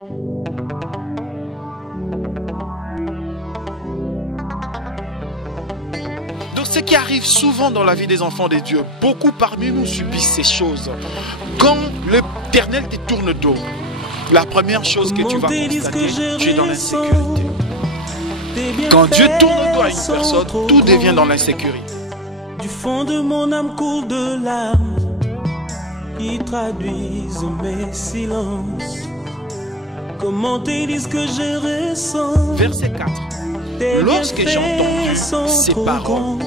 Donc ce qui arrive souvent dans la vie des enfants de Dieu, beaucoup parmi nous subissent ces choses. Quand l'Éternel te tourne dos, la première chose que tu vas constater, tu es dans l'insécurité. Quand Dieu tourne le dos à une personne, tout devient dans l'insécurité. Du fond de mon âme coule de larmes qui traduisent mes silences. Comment te dire ce que je ressens? Verset 4. Lorsque j'entends ces paroles,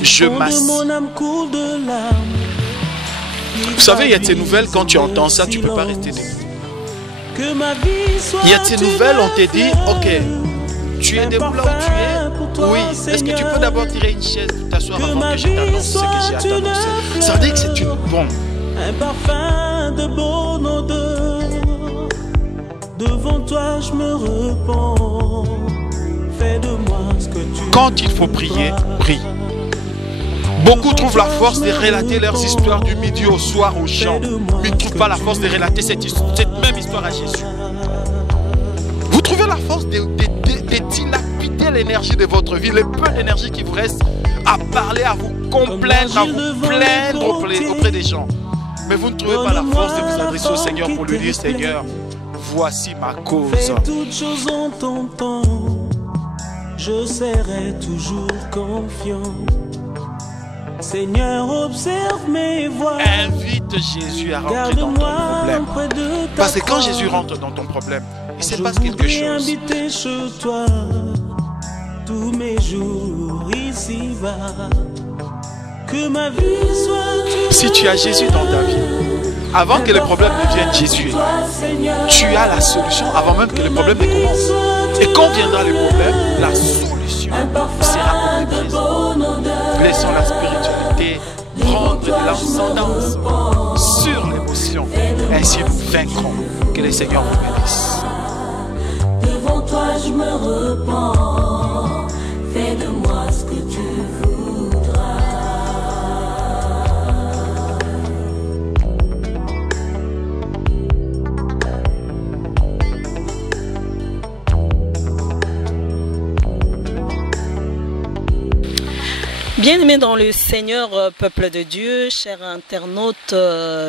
je m'assieds. Vous savez, il y a de ces nouvelles, quand tu entends ça, tu ne peux pas rester debout. Il y a de ces nouvelles, on te dit, ok, tu es debout là où tu es. Oui, est-ce que tu peux d'abord tirer une chaise pour t'asseoir avant que je t'annonce ce que j'ai à t'annoncer? Ça veut dire que c'est une bombe. Un parfum de bonne odeur. Devant toi, je me repens. Fais de moi ce que tu Quand il faut prier, prie. Beaucoup trouvent la force de relater leurs histoires du midi au soir aux gens, mais ils ne trouvent pas la force de relater cette même histoire à Jésus. Vous trouvez la force de dilapider l'énergie de votre vie, le peu d'énergie qui vous reste à parler, à vous complaindre, à vous plaindre auprès des gens. Mais vous ne trouvez pas la force de vous adresser au Seigneur pour lui dire, Seigneur, voici ma cause. Fais toutes choses en ton temps. Je serai toujours confiant. Seigneur, observe mes voies. Invite Jésus à rentrer dans ton problème. Parce que quand Jésus rentre dans ton problème, il se passe quelque chose. Habiter chez toi tous mes jours ici-bas. Que ma vie soit. Si tu as Jésus dans ta vie, avant que le problème ne vienne, Jésus, tu as la solution avant même que le problème ne commence. Et quand viendra le problème, la solution sera omniprésente. Laissons la spiritualité prendre de l'ascendance sur l'émotion. Ainsi nous vaincrons. Que le Seigneur vous bénisse. Devant toi je me repens. Fais de moi ce que tu voudras. Bien-aimés dans le Seigneur, peuple de Dieu, chers internautes,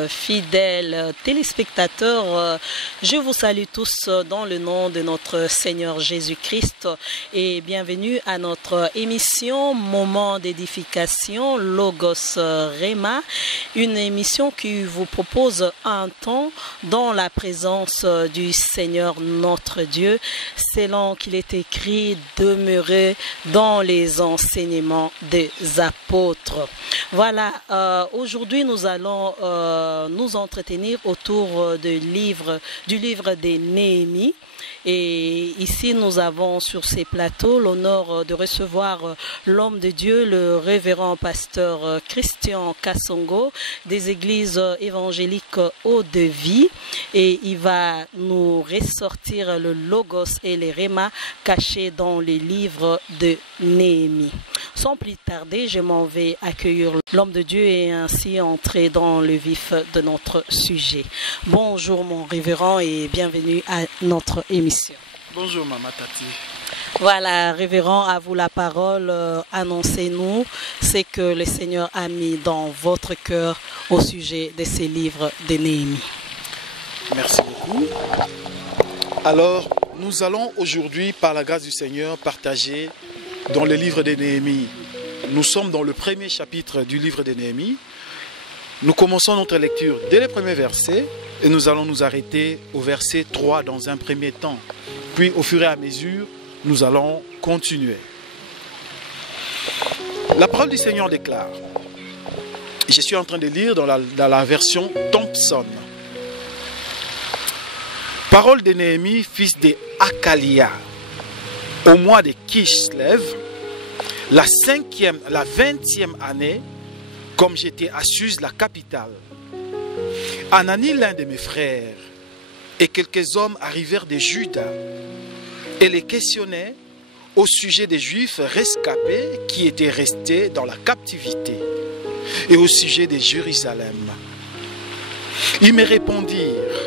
fidèles téléspectateurs, je vous salue tous dans le nom de notre Seigneur Jésus-Christ et bienvenue à notre émission Moment d'édification Logos Rema, une émission qui vous propose un temps dans la présence du Seigneur notre Dieu, selon qu'il est écrit, demeurer dans les enseignements des apôtres. Voilà, aujourd'hui nous allons nous entretenir autour du livre de Néhémie. Et ici, nous avons sur ces plateaux l'honneur de recevoir l'homme de Dieu, le révérend pasteur Christian Kassongo des églises évangéliques Eau-de-Vie. Et il va nous ressortir le logos et les rémas cachés dans les livres de Néhémie. Sans plus tarder, je m'en vais accueillir l'homme de Dieu et ainsi entrer dans le vif de notre sujet. Bonjour mon révérend et bienvenue à notre émission. Bonjour Maman Tati. Voilà, révérend, à vous la parole. Annoncez-nous ce que le Seigneur a mis dans votre cœur au sujet de ces livres de Néhémie. Merci beaucoup. Alors, nous allons aujourd'hui, par la grâce du Seigneur, partager dans le livre de Néhémie. Nous sommes dans le premier chapitre du livre de Néhémie. Nous commençons notre lecture dès les premiers versets et nous allons nous arrêter au verset 3 dans un premier temps. Puis au fur et à mesure, nous allons continuer. La parole du Seigneur déclare, je suis en train de lire dans la version Thompson. Parole de Néhémie, fils de Hakalia, au mois de Kislev, la 20e année, comme j'étais à Suse, la capitale. Anani, l'un de mes frères, et quelques hommes arrivèrent de Juda et les questionnaient au sujet des Juifs rescapés qui étaient restés dans la captivité et au sujet de Jérusalem. Ils me répondirent,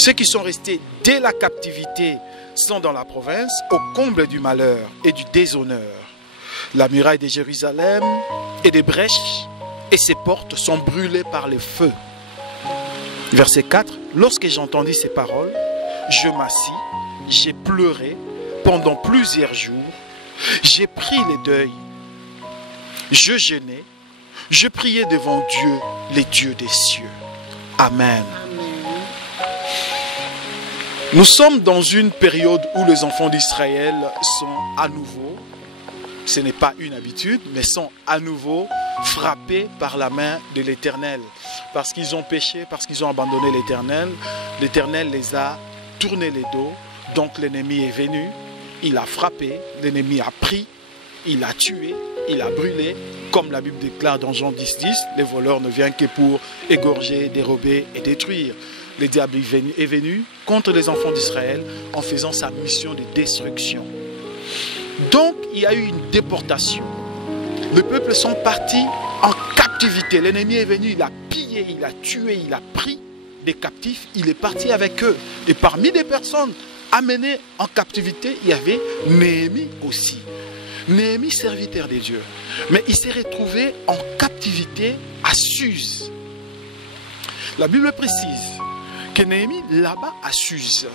Ceux qui sont restés dès la captivité sont dans la province, au comble du malheur et du déshonneur. La muraille de Jérusalem et des brèches et ses portes sont brûlées par le feu. Verset 4. Lorsque j'entendis ces paroles, je m'assis, j'ai pleuré pendant plusieurs jours, j'ai pris le deuil, je jeûnais, je priais devant Dieu, les dieux des cieux. Amen. Nous sommes dans une période où les enfants d'Israël sont à nouveau, ce n'est pas une habitude, mais sont à nouveau frappés par la main de l'Éternel. Parce qu'ils ont péché, parce qu'ils ont abandonné l'Éternel, l'Éternel les a tourné les dos, donc l'ennemi est venu, il a frappé, l'ennemi a pris, il a tué, il a brûlé, comme la Bible déclare dans Jean 10:10, les voleurs ne viennent que pour égorger, dérober et détruire. Le diable est venu contre les enfants d'Israël en faisant sa mission de destruction. Donc, il y a eu une déportation. Les peuples sont partis en captivité. L'ennemi est venu, il a pillé, il a tué, il a pris des captifs, il est parti avec eux. Et parmi les personnes amenées en captivité, il y avait Néhémie aussi. Néhémie, serviteur de Dieu. Mais il s'est retrouvé en captivité à Suse. La Bible précise que Néhémie, là-bas à Suse,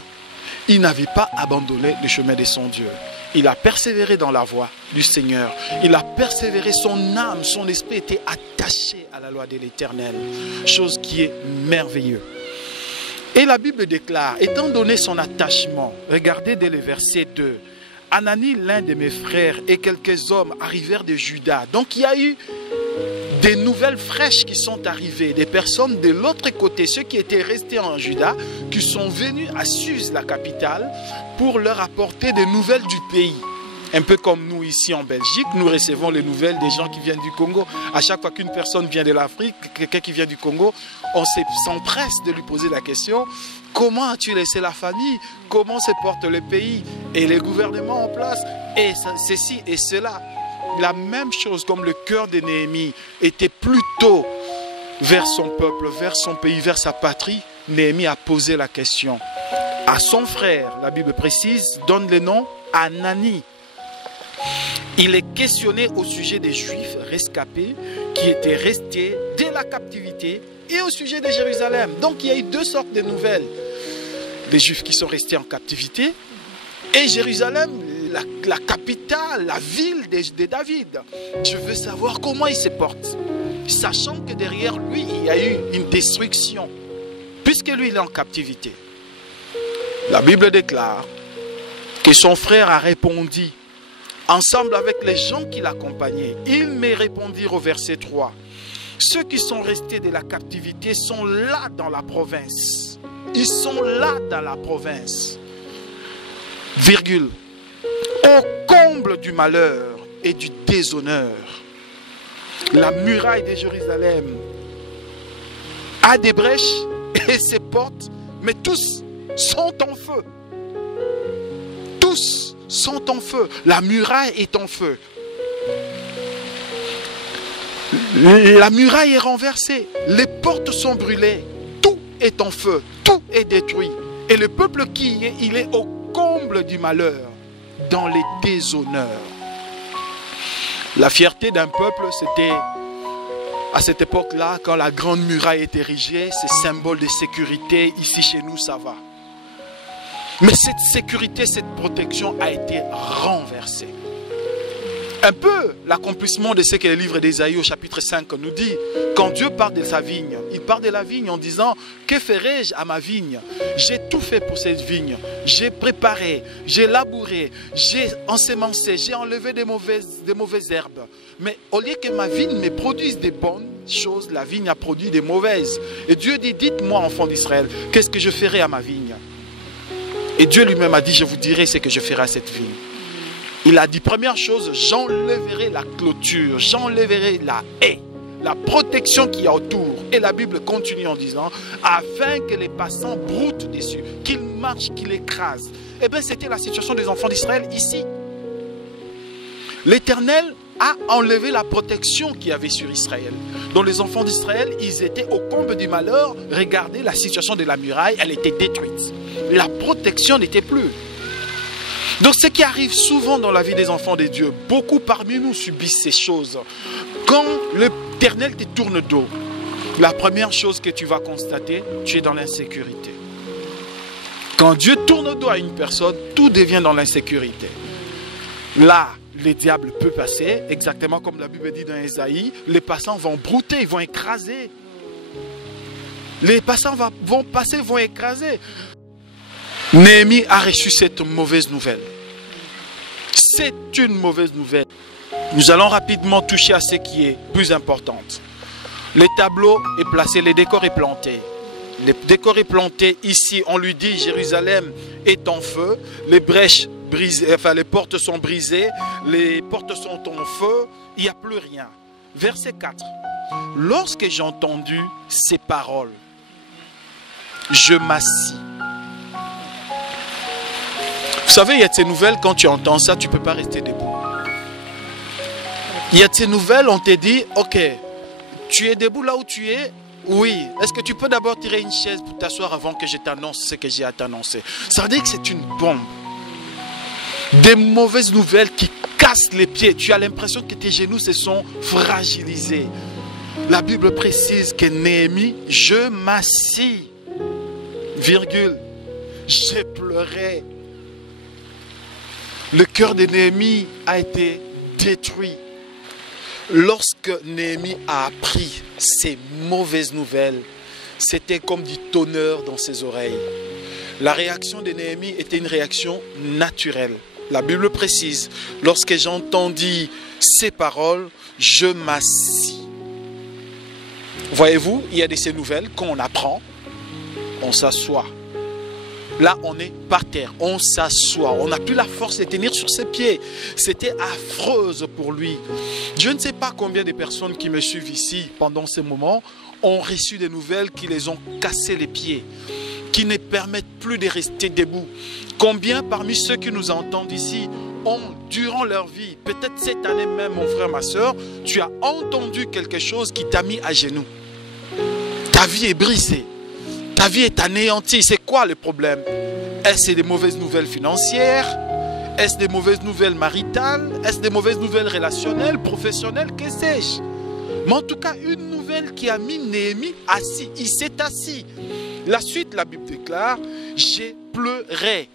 il n'avait pas abandonné le chemin de son Dieu. Il a persévéré dans la voie du Seigneur. Il a persévéré, son âme, son esprit était attaché à la loi de l'Éternel. Chose qui est merveilleuse. Et la Bible déclare, étant donné son attachement, regardez dès le verset 2, Anani, l'un de mes frères, et quelques hommes arrivèrent de Juda. Donc il y a eu des nouvelles fraîches qui sont arrivées, des personnes de l'autre côté, ceux qui étaient restés en Juda, qui sont venus à Suse, la capitale, pour leur apporter des nouvelles du pays. Un peu comme nous ici en Belgique, nous recevons les nouvelles des gens qui viennent du Congo. À chaque fois qu'une personne vient de l'Afrique, quelqu'un qui vient du Congo, on s'empresse de lui poser la question: comment as-tu laissé la famille? Comment se porte le pays? Et les gouvernements en place? Et ceci et cela. La même chose, comme le cœur de Néhémie était plutôt vers son peuple, vers son pays, vers sa patrie, Néhémie a posé la question à son frère. La Bible précise, donne le nom Anani. Il est questionné au sujet des Juifs rescapés qui étaient restés dès la captivité et au sujet de Jérusalem. Donc il y a eu deux sortes de nouvelles. Les Juifs qui sont restés en captivité et Jérusalem, la capitale, la ville de David. Je veux savoir comment il se porte, sachant que derrière lui, il y a eu une destruction, puisque lui, il est en captivité. La Bible déclare que son frère a répondu, ensemble avec les gens qui l'accompagnaient. Ils me répondirent au verset 3. Ceux qui sont restés de la captivité sont là dans la province. Ils sont là dans la province. Virgule. Au comble du malheur et du déshonneur. La muraille de Jérusalem a des brèches et ses portes, mais tous sont en feu. Tous sont en feu. La muraille est en feu. La muraille est renversée. Les portes sont brûlées. Tout est en feu. Tout est détruit. Et le peuple qui y est, il est au comble du malheur, dans les déshonneurs. La fierté d'un peuple, c'était à cette époque-là, quand la grande muraille est érigée, c'est symbole de sécurité. Ici chez nous, ça va. Mais cette sécurité, cette protection a été renversée. Un peu l'accomplissement de ce que le livre d'Ésaïe au chapitre 5 nous dit. Quand Dieu parle de sa vigne, il parle de la vigne en disant: que ferai-je à ma vigne? J'ai tout fait pour cette vigne. J'ai préparé, j'ai labouré, j'ai ensemencé, j'ai enlevé des mauvaises herbes. Mais au lieu que ma vigne me produise des bonnes choses, la vigne a produit des mauvaises. Et Dieu dit: dites-moi, enfants d'Israël, qu'est-ce que je ferai à ma vigne? Et Dieu lui-même a dit: je vous dirai ce que je ferai à cette vigne. Il a dit, première chose, j'enlèverai la clôture, j'enlèverai la haie, la protection qu'il y a autour. Et la Bible continue en disant, afin que les passants broutent dessus, qu'ils marchent, qu'ils écrasent. Eh bien, c'était la situation des enfants d'Israël ici. L'Éternel a enlevé la protection qu'il y avait sur Israël. Donc les enfants d'Israël, ils étaient au comble du malheur. Regardez la situation de la muraille, elle était détruite. La protection n'était plus. Donc ce qui arrive souvent dans la vie des enfants de Dieu, beaucoup parmi nous subissent ces choses. Quand l'Éternel te tourne dos, la première chose que tu vas constater, tu es dans l'insécurité. Quand Dieu tourne le dos à une personne, tout devient dans l'insécurité. Là, les diables peuvent passer, exactement comme la Bible dit dans Ésaïe, les passants vont brouter, ils vont écraser. Les passants vont passer, vont écraser. Néhémie a reçu cette mauvaise nouvelle. C'est une mauvaise nouvelle. Nous allons rapidement toucher à ce qui est plus important. Le tableau est placé, le décor est planté. Le décor est planté ici, on lui dit Jérusalem est en feu, les brèches brisées, enfin les portes sont brisées, les portes sont en feu, il n'y a plus rien. Verset 4. Lorsque j'ai entendu ces paroles, je m'assis. Vous savez, il y a de ces nouvelles, quand tu entends ça, tu ne peux pas rester debout. Il y a de ces nouvelles, on te dit, ok, tu es debout là où tu es. Oui. Est-ce que tu peux d'abord tirer une chaise pour t'asseoir avant que je t'annonce ce que j'ai à t'annoncer? Ça veut dire que c'est une bombe. Des mauvaises nouvelles qui cassent les pieds. Tu as l'impression que tes genoux se sont fragilisés. La Bible précise que Néhémie, je m'assis, virgule, j'ai pleuré. Le cœur de Néhémie a été détruit. Lorsque Néhémie a appris ces mauvaises nouvelles, c'était comme du tonnerre dans ses oreilles. La réaction de Néhémie était une réaction naturelle. La Bible précise, lorsque j'entendis ces paroles, je m'assis. Voyez-vous, il y a de ces nouvelles qu'on apprend, on s'assoit. Là, on est par terre, on s'assoit. On n'a plus la force de tenir sur ses pieds. C'était affreuse pour lui. Je ne sais pas combien de personnes qui me suivent ici pendant ces moments ont reçu des nouvelles qui les ont cassé les pieds, qui ne permettent plus de rester debout. Combien parmi ceux qui nous entendent ici ont, durant leur vie, peut-être cette année même, mon frère, ma soeur, tu as entendu quelque chose qui t'a mis à genoux. Ta vie est brisée. Ta vie est anéantie. C'est quoi le problème? Est-ce des mauvaises nouvelles financières? Est-ce des mauvaises nouvelles maritales? Est-ce des mauvaises nouvelles relationnelles, professionnelles? Que sais-je? Mais en tout cas, une nouvelle qui a mis Néhémie assis. Il s'est assis. La suite, la Bible déclare, j'ai pleuré.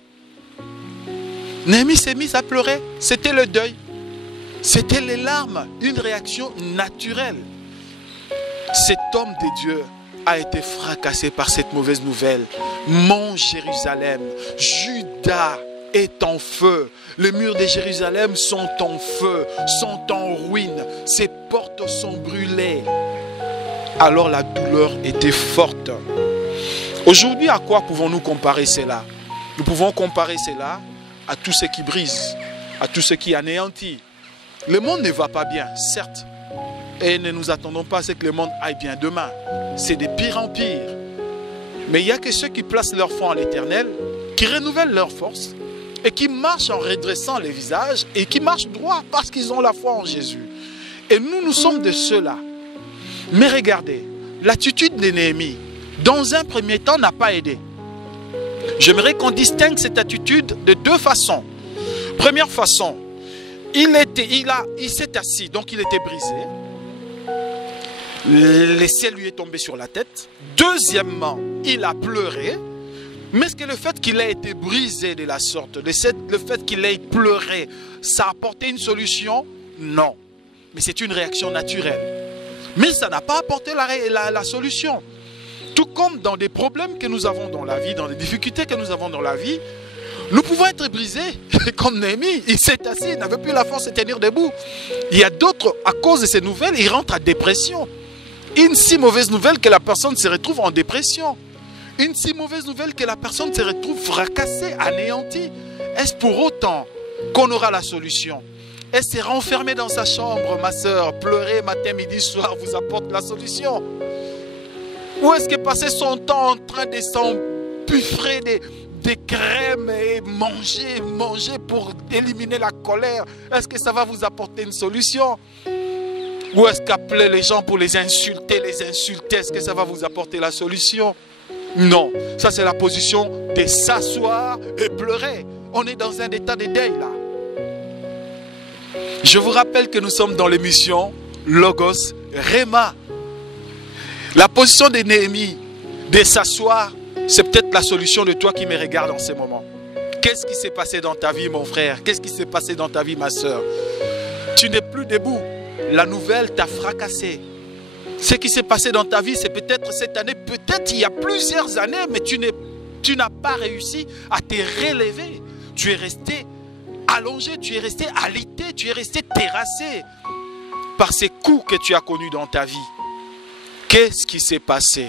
Néhémie s'est mis à pleurer. C'était le deuil. C'était les larmes. Une réaction naturelle. Cet homme de Dieu a été fracassé par cette mauvaise nouvelle. Mon Jérusalem, Juda est en feu. Les murs de Jérusalem sont en feu, sont en ruine. Ses portes sont brûlées. Alors la douleur était forte. Aujourd'hui, à quoi pouvons-nous comparer cela? Nous pouvons comparer cela à tout ce qui brise, à tout ce qui anéantit. Le monde ne va pas bien, certes. Et ne nous attendons pas à ce que le monde aille bien demain. C'est de pire en pire. Mais il n'y a que ceux qui placent leur foi en l'Éternel, qui renouvellent leur force et qui marchent en redressant les visages et qui marchent droit parce qu'ils ont la foi en Jésus. Et nous, nous sommes de ceux-là. Mais regardez, l'attitude de Néhémie, dans un premier temps, n'a pas aidé. J'aimerais qu'on distingue cette attitude de deux façons. Première façon, il s'est assis, donc il était brisé. Le ciel lui est tombé sur la tête. Deuxièmement, il a pleuré. Mais est-ce que le fait qu'il ait été brisé de la sorte, le fait qu'il ait pleuré, ça a apporté une solution? Non. Mais c'est une réaction naturelle. Mais ça n'a pas apporté la solution. Tout comme dans des problèmes que nous avons dans la vie, dans des difficultés que nous avons dans la vie, nous pouvons être brisés. Comme Néhémie, il s'est assis, il n'avait plus la force de tenir debout. Il y a d'autres, à cause de ces nouvelles, ils rentrent à dépression. Une si mauvaise nouvelle que la personne se retrouve en dépression. Une si mauvaise nouvelle que la personne se retrouve fracassée, anéantie. Est-ce pour autant qu'on aura la solution? Est-ce que renfermé dans sa chambre, ma soeur, pleurer matin, midi, soir vous apporte la solution? Ou est-ce que passer son temps en train de s'empiffrer des crèmes et manger pour éliminer la colère. Est-ce que ça va vous apporter une solution? Ou est-ce qu'appeler les gens pour les insulter, est-ce que ça va vous apporter la solution? Non, ça c'est la position de s'asseoir et pleurer. On est dans un état de deuil là. Je vous rappelle que nous sommes dans l'émission Logos Rema. La position de Néhémie, de s'asseoir, c'est peut-être la solution de toi qui me regarde en ce moment. Qu'est-ce qui s'est passé dans ta vie, mon frère? Qu'est-ce qui s'est passé dans ta vie, ma soeur? Tu n'es plus debout. La nouvelle t'a fracassé. Ce qui s'est passé dans ta vie, c'est peut-être cette année, peut-être il y a plusieurs années, mais tu n'as pas réussi à te relever. Tu es resté allongé, tu es resté alité, tu es resté terrassé par ces coups que tu as connus dans ta vie. Qu'est-ce qui s'est passé?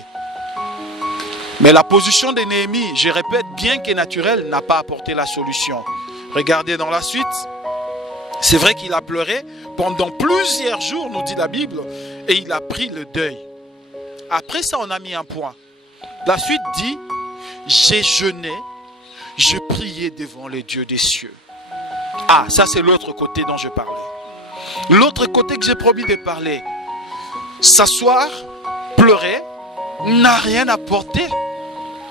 Mais la position de Néhémie, je répète, bien que naturelle, n'a pas apporté la solution. Regardez dans la suite. C'est vrai qu'il a pleuré pendant plusieurs jours, nous dit la Bible, et il a pris le deuil. Après ça, on a mis un point. La suite dit, j'ai jeûné, je priais devant les dieux des cieux. Ah, ça c'est l'autre côté dont je parlais. L'autre côté que j'ai promis de parler. S'asseoir, pleurer, n'a rien apporté.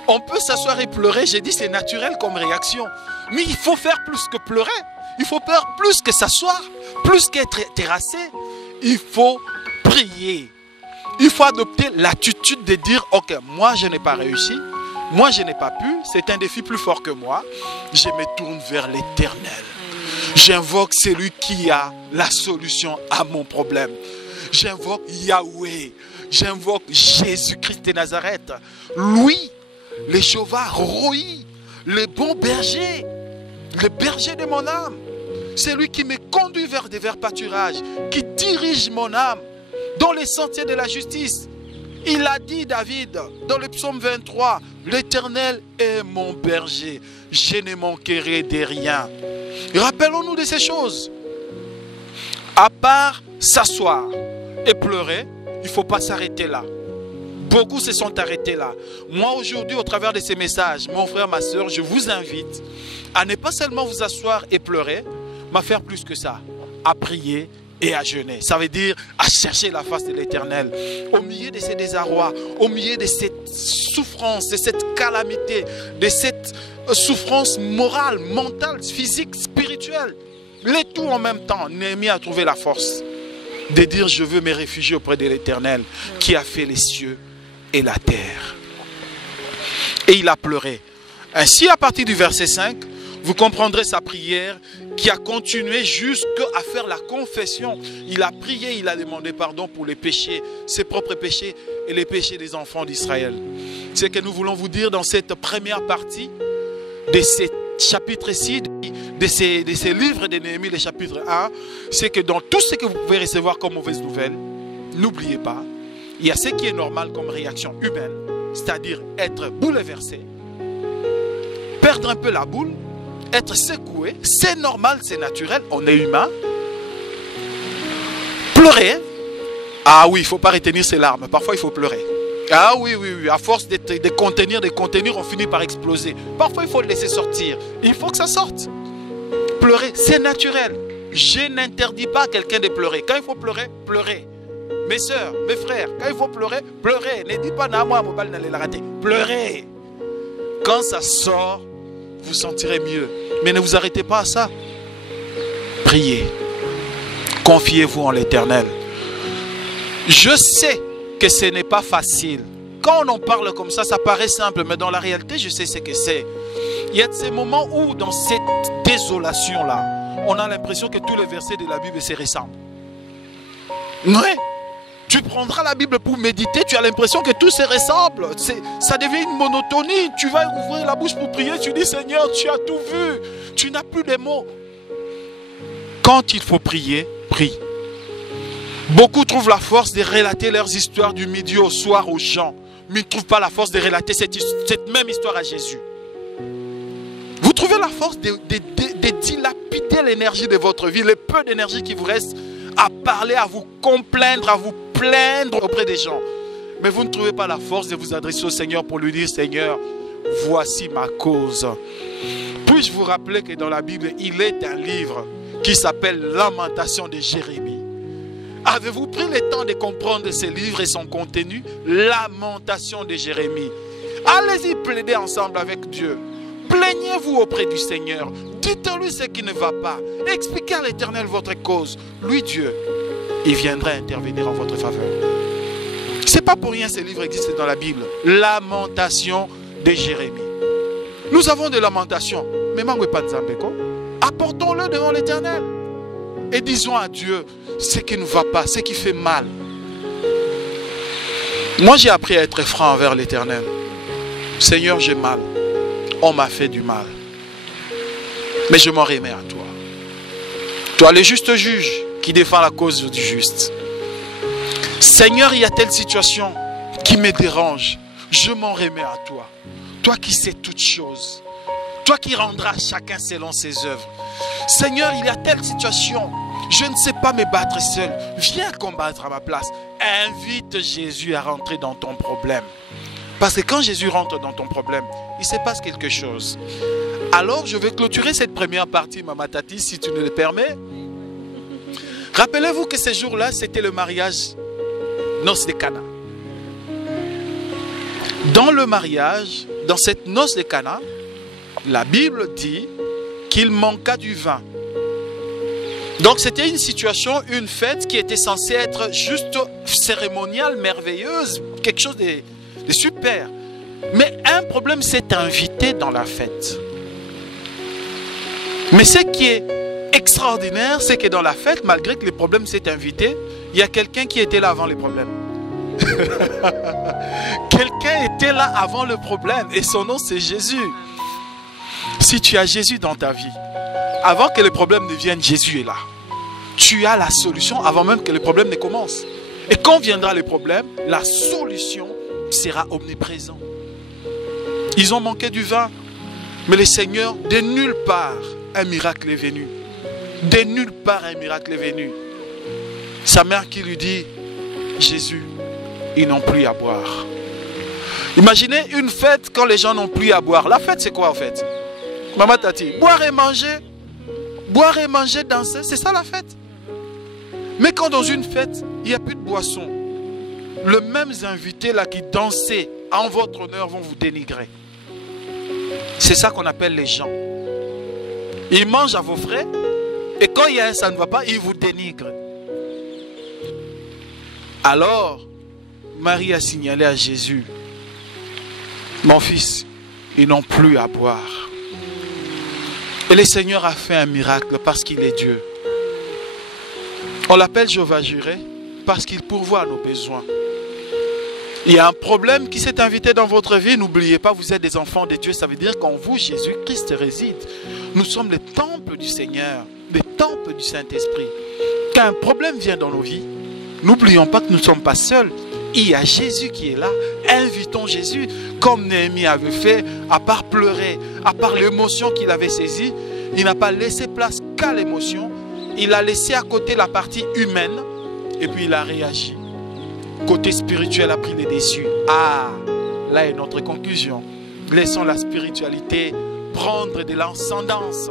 On peut s'asseoir et pleurer, j'ai dit c'est naturel comme réaction. Mais il faut faire plus que pleurer. Il faut faire plus que s'asseoir, plus qu'être terrassé. Il faut prier. Il faut adopter l'attitude de dire, ok, moi je n'ai pas réussi, moi je n'ai pas pu, c'est un défi plus fort que moi. Je me tourne vers l'Éternel. J'invoque celui qui a la solution à mon problème. J'invoque Yahweh. J'invoque Jésus-Christ de Nazareth. Lui, le Jéhovah Rohi, le bon berger, le berger de mon âme. C'est lui qui me conduit vers des verts pâturages, qui dirige mon âme dans les sentiers de la justice. Il a dit, David, dans le psaume 23, l'Éternel est mon berger, je ne manquerai de rien. Rappelons-nous de ces choses. À part s'asseoir et pleurer, il ne faut pas s'arrêter là. Beaucoup se sont arrêtés là. Moi aujourd'hui, au travers de ces messages, mon frère, ma soeur, je vous invite à ne pas seulement vous asseoir et pleurer, mais à faire plus que ça, à prier et à jeûner. Ça veut dire à chercher la face de l'Éternel. Au milieu de ces désarrois, au milieu de cette souffrance, de cette calamité, de cette souffrance morale, mentale, physique, spirituelle. Les tout en même temps. Néhémie a trouvé la force de dire je veux me réfugier auprès de l'Éternel qui a fait les cieux et la terre. Et il a pleuré. Ainsi, à partir du verset 5, vous comprendrez sa prière qui a continué jusqu'à faire la confession. Il a prié, il a demandé pardon pour les péchés, ses propres péchés et les péchés des enfants d'Israël. Ce que nous voulons vous dire dans cette première partie de ces chapitres-ci, de ces livres de Néhémie, le chapitre 1, c'est que dans tout ce que vous pouvez recevoir comme mauvaise nouvelle, n'oubliez pas, il y a ce qui est normal comme réaction humaine, c'est-à-dire être bouleversé, perdre un peu la boule, être secoué, c'est normal, c'est naturel, on est humain. Pleurer, ah oui, il ne faut pas retenir ses larmes, parfois il faut pleurer. Ah oui, à force de contenir, on finit par exploser. Parfois il faut le laisser sortir, il faut que ça sorte. Pleurer, c'est naturel. Je n'interdis pas à quelqu'un de pleurer. Quand il faut pleurer, pleurez. Mes soeurs, mes frères, quand il faut pleurer, pleurez. Ne dites pas, non, moi, mon bal n'allait la rater. Pleurez. Quand ça sort, vous sentirez mieux. Mais ne vous arrêtez pas à ça. Priez. Confiez-vous en l'Éternel. Je sais que ce n'est pas facile. Quand on en parle comme ça, ça paraît simple. Mais dans la réalité, je sais ce que c'est. Il y a ces moments où, dans cette désolation-là, on a l'impression que tous les versets de la Bible se ressemblent. Oui. Tu prendras la Bible pour méditer, tu as l'impression que tout se ressemble. Ça devient une monotonie. Tu vas ouvrir la bouche pour prier, tu dis Seigneur, tu as tout vu. Tu n'as plus de mots. Quand il faut prier, prie. Beaucoup trouvent la force de relater leurs histoires du midi au soir aux gens, mais ils ne trouvent pas la force de relater cette même histoire à Jésus. Vous trouvez la force de dilapider l'énergie de votre vie, le peu d'énergie qui vous reste, à parler, à vous complaindre, à vous plaindre auprès des gens. Mais vous ne trouvez pas la force de vous adresser au Seigneur pour lui dire, Seigneur, voici ma cause. Puis-je vous rappeler que dans la Bible, il est un livre qui s'appelle Lamentation de Jérémie. Avez-vous pris le temps de comprendre ce livre et son contenu? Lamentation de Jérémie. Allez-y plaider ensemble avec Dieu. Plaignez-vous auprès du Seigneur. Dites-lui ce qui ne va pas. Expliquez à l'Éternel votre cause. Lui, Dieu, il viendra intervenir en votre faveur. C'est pas pour rien que ce livre existe dans la Bible. Lamentation de Jérémie. Nous avons des lamentations. Mais apportons-le devant l'Éternel. Et disons à Dieu ce qui ne va pas, ce qui fait mal. Moi, j'ai appris à être franc envers l'Éternel. Seigneur, j'ai mal. On m'a fait du mal. Mais je m'en remets à toi. Toi, le juste juge qui défend la cause du juste. Seigneur, il y a telle situation qui me dérange. Je m'en remets à toi. Toi qui sais toutes choses. Toi qui rendras chacun selon ses œuvres. Seigneur, il y a telle situation. Je ne sais pas me battre seul. Viens combattre à ma place. Invite Jésus à rentrer dans ton problème. Parce que quand Jésus rentre dans ton problème, il se passe quelque chose. Alors, je vais clôturer cette première partie, Maman Tati, si tu me le permets. Rappelez-vous que ce jour-là, c'était le mariage, noce de Cana. Dans le mariage, dans cette noce de Cana, la Bible dit qu'il manqua du vin. Donc c'était une situation, une fête qui était censée être juste cérémoniale, merveilleuse, quelque chose de super. Mais un problème s'est invité dans la fête. Mais ce qui est extraordinaire, c'est que dans la fête, malgré que les problèmes s'est invité, il y a quelqu'un qui était là avant les problèmes. Quelqu'un était là avant le problème et son nom c'est Jésus. Si tu as Jésus dans ta vie, avant que les problèmes ne viennent, Jésus est là. Tu as la solution avant même que les problèmes ne commencent. Et quand viendra le problème, la solution sera omniprésente. Ils ont manqué du vin, mais le Seigneur, de nulle part, un miracle est venu. De nulle part, un miracle est venu. Sa mère qui lui dit, Jésus, ils n'ont plus à boire. Imaginez une fête quand les gens n'ont plus à boire. La fête, c'est quoi en fait? Maman Tati, boire et manger, danser, c'est ça la fête. Mais quand dans une fête, il n'y a plus de boisson, les mêmes invités là qui dansaient en votre honneur vont vous dénigrer. C'est ça qu'on appelle les gens. Ils mangent à vos frais et quand il y a un ça ne va pas, ils vous dénigrent. Alors, Marie a signalé à Jésus, mon fils, ils n'ont plus à boire. Et le Seigneur a fait un miracle parce qu'il est Dieu. On l'appelle Jéhovah Jireh parce qu'il pourvoit à nos besoins. Il y a un problème qui s'est invité dans votre vie. N'oubliez pas, vous êtes des enfants de Dieu. Ça veut dire qu'en vous, Jésus-Christ réside. Nous sommes les temples du Seigneur, les temples du Saint-Esprit. Quand un problème vient dans nos vies, n'oublions pas que nous ne sommes pas seuls. Il y a Jésus qui est là. Invitons Jésus. Comme Néhémie avait fait, à part pleurer, à part l'émotion qu'il avait saisie, il n'a pas laissé place qu'à l'émotion. Il a laissé à côté la partie humaine et puis il a réagi. Côté spirituel a pris les dessus. Ah, là est notre conclusion. Laissons la spiritualité prendre de l'ascendance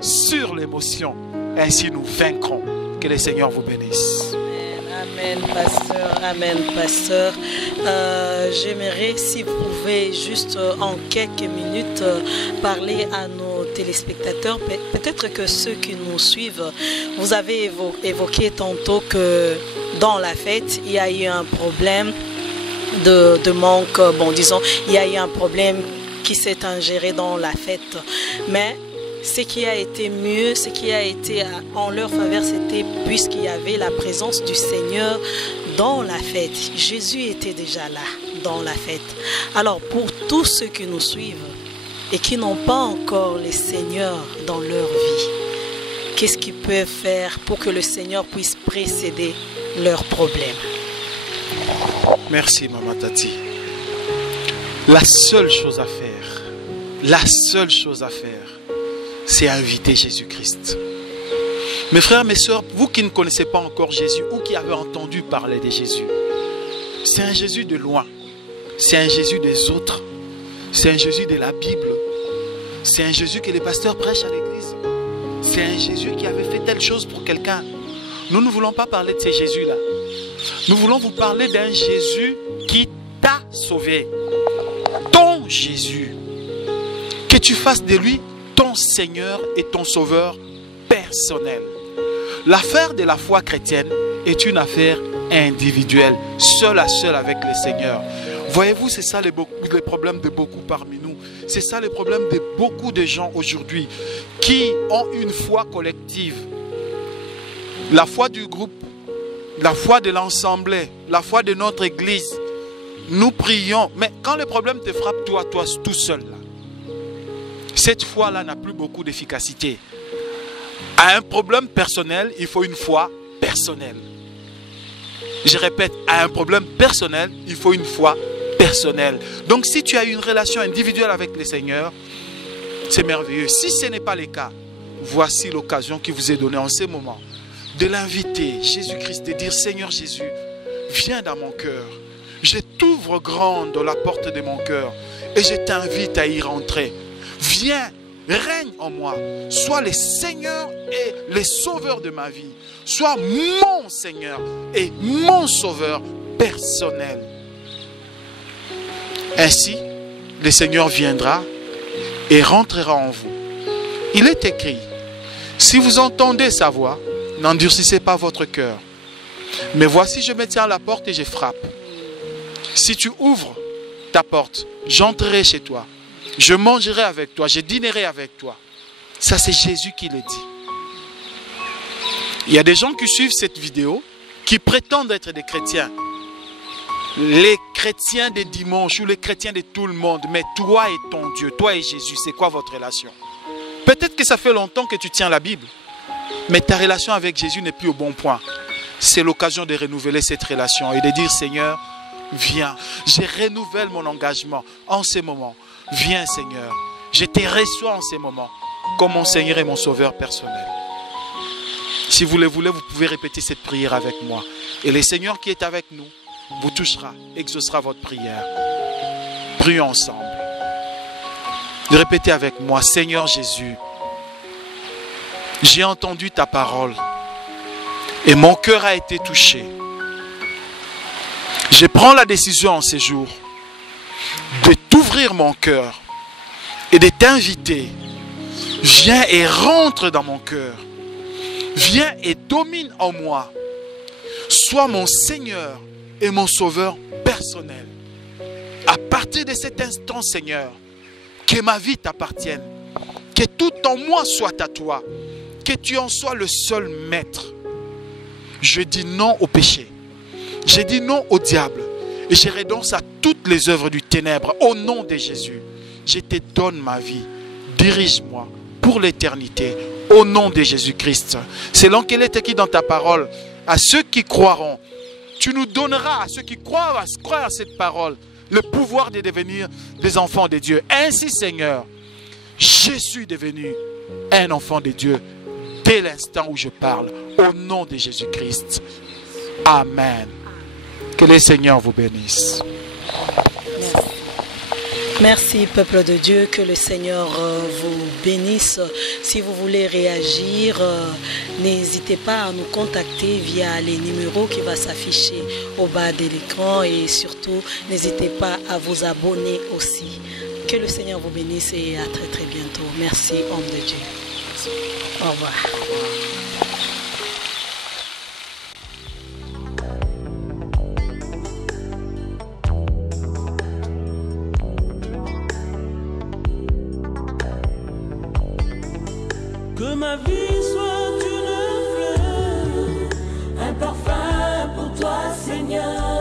sur l'émotion. Ainsi nous vaincrons. Que le Seigneur vous bénisse. Amen, pasteur. Amen, pasteur. J'aimerais, si vous pouvez, juste en quelques minutes, parler à nos téléspectateurs. Peut-être que ceux qui nous suivent, vous avez évoqué tantôt que dans la fête, il y a eu un problème de manque. Bon, disons, il y a eu un problème qui s'est ingéré dans la fête. Mais ce qui a été mieux, ce qui a été en leur faveur, c'était puisqu'il y avait la présence du Seigneur dans la fête. Jésus était déjà là, dans la fête. Alors, pour tous ceux qui nous suivent et qui n'ont pas encore le Seigneur dans leur vie, qu'est-ce qu'ils peuvent faire pour que le Seigneur puisse précéder leurs problèmes? Merci, Maman Tati. La seule chose à faire, c'est inviter Jésus-Christ. Mes frères, mes sœurs, vous qui ne connaissez pas encore Jésus ou qui avez entendu parler de Jésus, c'est un Jésus de loin, c'est un Jésus des autres, C'est un Jésus de la Bible. C'est un Jésus que les pasteurs prêchent à l'église. C'est un Jésus qui avait fait telle chose pour quelqu'un. Nous ne voulons pas parler de ces Jésus-là. Nous voulons vous parler d'un Jésus qui t'a sauvé. Ton Jésus. Que tu fasses de lui ton Seigneur et ton Sauveur personnel. L'affaire de la foi chrétienne est une affaire individuelle, seul à seul avec le Seigneur. Voyez-vous, c'est ça les problèmes de beaucoup parmi nous. C'est ça le problème de beaucoup de gens aujourd'hui qui ont une foi collective. La foi du groupe, la foi de l'assemblée, la foi de notre église. Nous prions, mais quand le problème te frappe, toi tout seul, là, cette foi-là n'a plus beaucoup d'efficacité. À un problème personnel, il faut une foi personnelle. Je répète, à un problème personnel, il faut une foi personnelle. Donc si tu as une relation individuelle avec le Seigneur, c'est merveilleux. Si ce n'est pas le cas, voici l'occasion qui vous est donnée en ce moment de l'inviter, Jésus-Christ, de dire: Seigneur Jésus, viens dans mon cœur. Je t'ouvre grande la porte de mon cœur et je t'invite à y rentrer. Viens, règne en moi. Sois le Seigneur et le Sauveur de ma vie. Sois mon Seigneur et mon Sauveur personnel. Ainsi, le Seigneur viendra et rentrera en vous. Il est écrit: si vous entendez sa voix, n'endurcissez pas votre cœur. Mais voici, je me tiens à la porte et je frappe. Si tu ouvres ta porte, j'entrerai chez toi. Je mangerai avec toi, je dînerai avec toi. Ça, c'est Jésus qui le dit. Il y a des gens qui suivent cette vidéo, qui prétendent être des chrétiens. Les chrétiens des dimanches ou les chrétiens de tout le monde. Mais toi et ton Dieu, toi et Jésus, c'est quoi votre relation? Peut-être que ça fait longtemps que tu tiens la Bible, mais ta relation avec Jésus n'est plus au bon point. C'est l'occasion de renouveler cette relation et de dire: Seigneur, viens. Je renouvelle mon engagement en ce moment. Viens, Seigneur. Je te reçois en ce moment comme mon Seigneur et mon Sauveur personnel. Si vous le voulez, vous pouvez répéter cette prière avec moi. Et le Seigneur qui est avec nous vous touchera, exaucera votre prière. Prions ensemble. Répétez avec moi: Seigneur Jésus, j'ai entendu ta parole et mon cœur a été touché. Je prends la décision en ces jours de t'ouvrir mon cœur et de t'inviter. Viens et rentre dans mon cœur. Viens et domine en moi. Sois mon Seigneur et mon Sauveur personnel. À partir de cet instant, Seigneur, que ma vie t'appartienne. Que tout en moi soit à toi. Que tu en sois le seul maître. Je dis non au péché. Je dis non au diable. Et je renonce à toutes les œuvres du ténèbre. Au nom de Jésus, je te donne ma vie. Dirige-moi pour l'éternité. Au nom de Jésus-Christ. Selon qu'il est écrit dans ta parole, à ceux qui croiront, tu nous donneras, à ceux qui croient à cette parole, le pouvoir de devenir des enfants de Dieu. Ainsi, Seigneur, je suis devenu un enfant de Dieu dès l'instant où je parle. Au nom de Jésus-Christ. Amen. Que le Seigneur vous bénisse. Merci, peuple de Dieu, que le Seigneur vous bénisse. Si vous voulez réagir, n'hésitez pas à nous contacter via les numéros qui vont s'afficher au bas de l'écran et surtout, n'hésitez pas à vous abonner aussi. Que le Seigneur vous bénisse et à très très bientôt. Merci, homme de Dieu. Au revoir. Que ma vie soit une fleur, Un parfum pour toi, Seigneur.